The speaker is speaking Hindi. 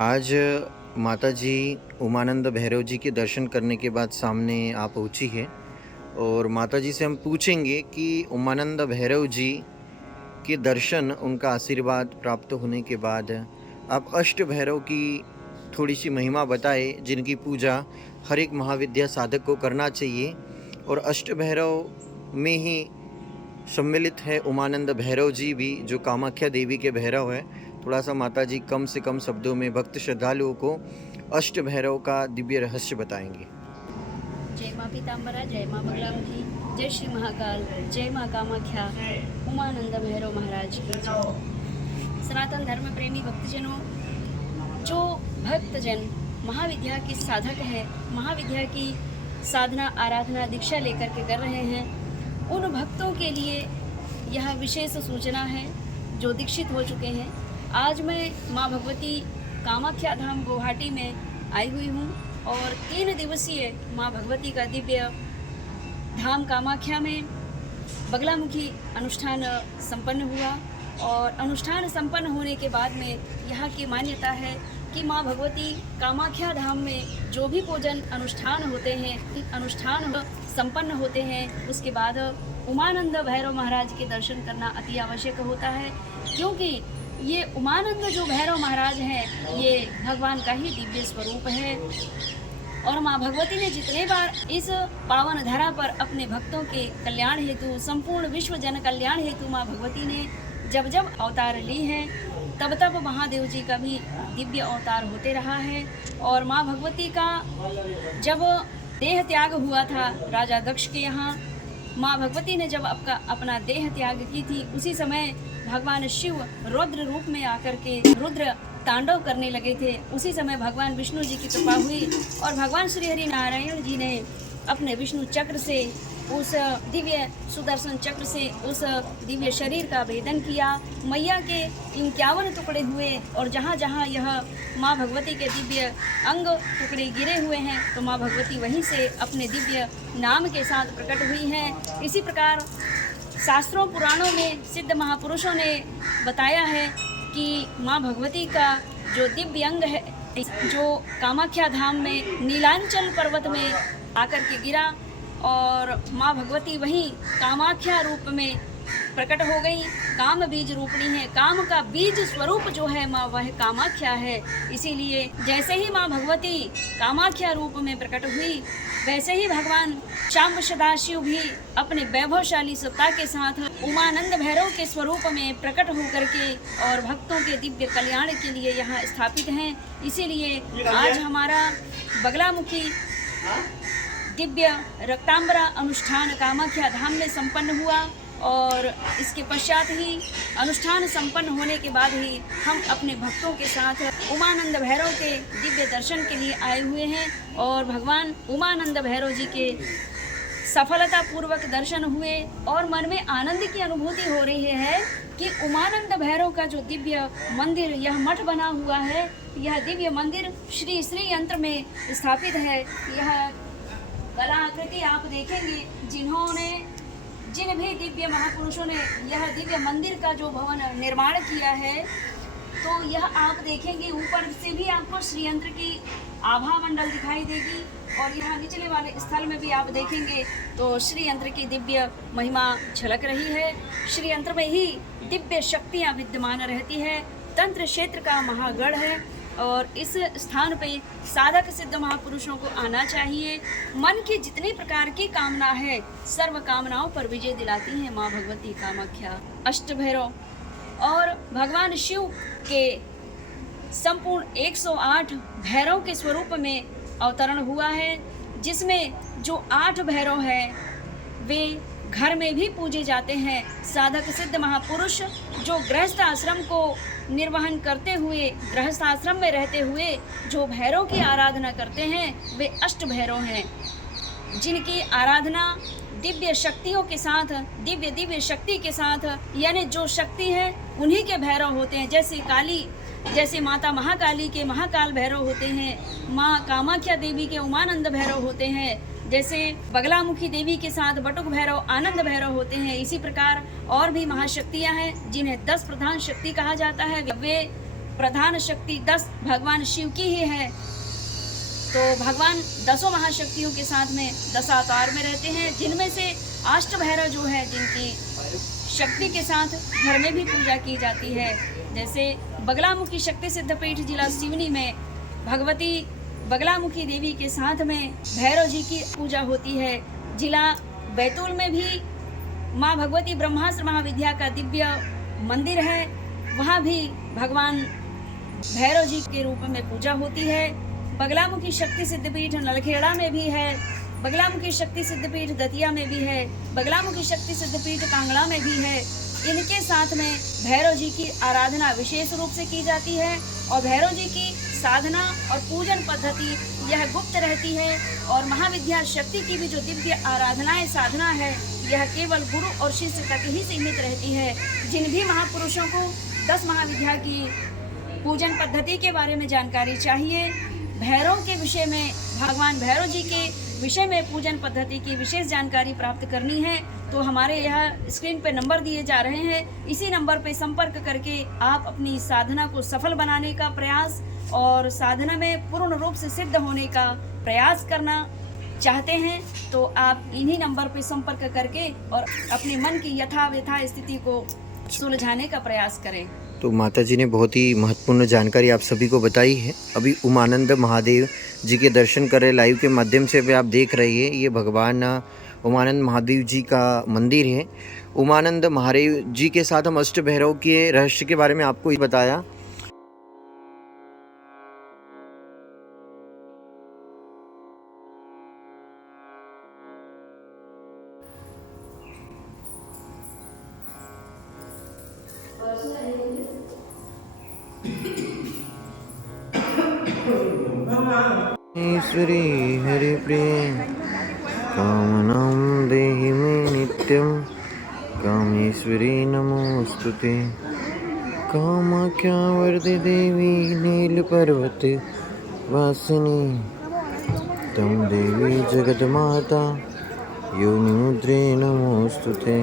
आज माता जी उमानंद भैरव जी के दर्शन करने के बाद सामने आ पहुँची है और माता जी से हम पूछेंगे कि उमानंद भैरव जी के दर्शन, उनका आशीर्वाद प्राप्त होने के बाद आप अष्ट भैरव की थोड़ी-सी महिमा बताएँ, जिनकी पूजा हर एक महाविद्या साधक को करना चाहिए और अष्ट भैरव में ही सम्मिलित है उमानंद भैरव जी भी, जो कामाख्या देवी के भैरव हैं। थोड़ा-सा माताजी कम से कम शब्दों में भक्त श्रद्धालुओं को अष्ट भैरव का दिव्य रहस्य बताएँगे। जय माँ पीताम्बरा, जय माँ बगलामुखी, जय श्री महाकाल, जय माँ कामाख्या, उमानंद भैरव महाराज की जय। सनातन धर्म प्रेमी भक्तजनों, जो भक्तजन महाविद्या के साधक हैं, महाविद्या की साधना आराधना दीक्षा लेकर के कर रहे हैं, उन भक्तों के लिए यह विशेष सूचना है जो दीक्षित हो चुके हैं। आज मैं माँ भगवती कामाख्या धाम गुवाहाटी में आई हुई हूँ और 3 दिवसीय माँ भगवती का दिव्य धाम कामाख्या में बगलामुखी अनुष्ठान संपन्न हुआ और अनुष्ठान संपन्न होने के बाद में यहाँ की मान्यता है कि माँ भगवती कामाख्या धाम में जो भी पूजन अनुष्ठान होते हैं, अनुष्ठान संपन्न होते हैं, उसके बाद उमानंद भैरव महाराज के दर्शन करना अति आवश्यक होता है, क्योंकि ये उमानंद जो भैरव महाराज हैं, ये भगवान का ही दिव्य स्वरूप है। और माँ भगवती ने जितने बार इस पावन धरा पर अपने भक्तों के कल्याण हेतु, संपूर्ण विश्व जन कल्याण हेतु माँ भगवती ने जब जब अवतार ली हैं, तब तब महादेव जी का भी दिव्य अवतार होते रहा है। और माँ भगवती का जब देह त्याग हुआ था राजा दक्ष के यहाँ, माँ भगवती ने जब अपना देह त्याग की थी, उसी समय भगवान शिव रुद्र रूप में आकर के रुद्र तांडव करने लगे थे। उसी समय भगवान विष्णु जी की कृपा हुई और भगवान श्री हरि नारायण जी ने अपने विष्णु चक्र से, उस दिव्य सुदर्शन चक्र से उस दिव्य शरीर का भेदन किया। मैया के 51 टुकड़े हुए और जहाँ जहाँ यह माँ भगवती के दिव्य अंग टुकड़े गिरे हुए हैं, तो माँ भगवती वहीं से अपने दिव्य नाम के साथ प्रकट हुई हैं। इसी प्रकार शास्त्रों पुराणों में सिद्ध महापुरुषों ने बताया है कि माँ भगवती का जो दिव्य अंग है, जो कामाख्या धाम में नीलांचल पर्वत में आकर के गिरा और माँ भगवती वहीं कामाख्या रूप में प्रकट हो गई। काम बीज रूपणी है, काम का बीज स्वरूप जो है माँ, वह कामाख्या है। इसीलिए जैसे ही माँ भगवती कामाख्या रूप में प्रकट हुई, वैसे ही भगवान शाम्ब सदाशिव भी अपने वैभवशाली सत्ता के साथ उमानंद भैरव के स्वरूप में प्रकट होकर के और भक्तों के दिव्य कल्याण के लिए यहाँ स्थापित हैं। इसीलिए आज हमारा बगलामुखी दिव्य रक्तांबरा अनुष्ठान कामाख्या धाम में संपन्न हुआ और इसके पश्चात ही अनुष्ठान संपन्न होने के बाद ही हम अपने भक्तों के साथ उमानंद भैरव के दिव्य दर्शन के लिए आए हुए हैं और भगवान उमानंद भैरव जी के सफलता पूर्वक दर्शन हुए और मन में आनंद की अनुभूति हो रही है कि उमानंद भैरव का जो दिव्य मंदिर, यह मठ बना हुआ है, यह दिव्य मंदिर श्री श्री यंत्र में स्थापित है। यह कला आकृति आप देखेंगे, जिन भी दिव्य महापुरुषों ने यह दिव्य मंदिर का जो भवन निर्माण किया है, तो यह आप देखेंगे ऊपर से भी आपको श्री यंत्र की आभा मंडल दिखाई देगी और यहाँ निचले वाले स्थल में भी आप देखेंगे तो श्री यंत्र की दिव्य महिमा झलक रही है। श्री यंत्र में ही दिव्य शक्तियाँ विद्यमान रहती है, तंत्र क्षेत्र का महागढ़ है और इस स्थान पे साधक सिद्ध महापुरुषों को आना चाहिए। मन की जितनी प्रकार की कामना है, सर्व कामनाओं पर विजय दिलाती है माँ भगवती कामाख्या। अष्ट भैरव और भगवान शिव के संपूर्ण 108 भैरव के स्वरूप में अवतरण हुआ है, जिसमें जो 8 भैरव हैं वे घर में भी पूजे जाते हैं। साधक सिद्ध महापुरुष जो गृहस्थ आश्रम को निर्वहन करते हुए, गृहस्थ आश्रम में रहते हुए जो भैरव की आराधना करते हैं, वे अष्ट भैरव हैं, जिनकी आराधना दिव्य शक्तियों के साथ, दिव्य शक्ति के साथ, यानी जो शक्ति है उन्हीं के भैरव होते हैं। जैसे काली, जैसे माता महाकाली के महाकाल भैरव होते हैं, माँ कामाख्या देवी के उमानंद भैरव होते हैं, जैसे बगलामुखी देवी के साथ बटुक भैरव, आनंद भैरव होते हैं। इसी प्रकार और भी महाशक्तियाँ हैं जिन्हें 10 प्रधान शक्ति कहा जाता है। वे प्रधान शक्ति 10 भगवान शिव की ही है। तो भगवान 10 महाशक्तियों के साथ में 10 अवतार में रहते हैं, जिनमें से अष्ट भैरव जो है, जिनकी शक्ति के साथ घर में भी पूजा की जाती है। जैसे बगलामुखी शक्ति सिद्धपीठ जिला सिवनी में भगवती बगलामुखी देवी के साथ में भैरव जी की पूजा होती है। जिला बैतूल में भी माँ भगवती ब्रह्मास्त्र महाविद्या का दिव्य मंदिर है, वहाँ भी भगवान भैरव जी के रूप में पूजा होती है। बगलामुखी शक्ति सिद्धपीठ नलखेड़ा में भी है, बगलामुखी शक्ति सिद्धपीठ दतिया में भी है, बगलामुखी शक्ति सिद्धपीठ कांगड़ा में भी है। इनके साथ में भैरव जी की आराधना विशेष रूप से की जाती है और भैरव जी की साधना और पूजन पद्धति यह गुप्त रहती है। और महाविद्या शक्ति की भी जो दिव्य आराधनाएं साधना है, यह केवल गुरु और शिष्य तक ही सीमित रहती है। जिन भी महापुरुषों को 10 महाविद्या की पूजन पद्धति के बारे में जानकारी चाहिए, भैरव के विषय में, भगवान भैरव जी के विषय में पूजन पद्धति की विशेष जानकारी प्राप्त करनी है, तो हमारे यहाँ स्क्रीन पे नंबर दिए जा रहे हैं। इसी नंबर पे संपर्क करके आप अपनी साधना को सफल बनाने का प्रयास और साधना में पूर्ण रूप से सिद्ध होने का प्रयास करना चाहते हैं, तो आप इन्हीं नंबर पे संपर्क करके और अपने मन की यथा स्थिति को सुलझाने का प्रयास करें। तो माता जी ने बहुत ही महत्वपूर्ण जानकारी आप सभी को बताई है। अभी उमानंद महादेव जी के दर्शन कर रहे, लाइव के माध्यम से भी आप देख रहे हैं, ये भगवान उमानंद महादेव जी का मंदिर है। उमानंद महादेव जी के साथ हम अष्ट भैरव के रहस्य के बारे में आपको ही बताया। ईश्वरी हरि प्रिय कामनां देहि मे नित्यं, कामेश्वरी नमोस्तुते। कामाख्या वरदे देवी नीलपर्वत वासिनी, तं देवी जगन्माता योनिमुद्रे नमोस्तुते।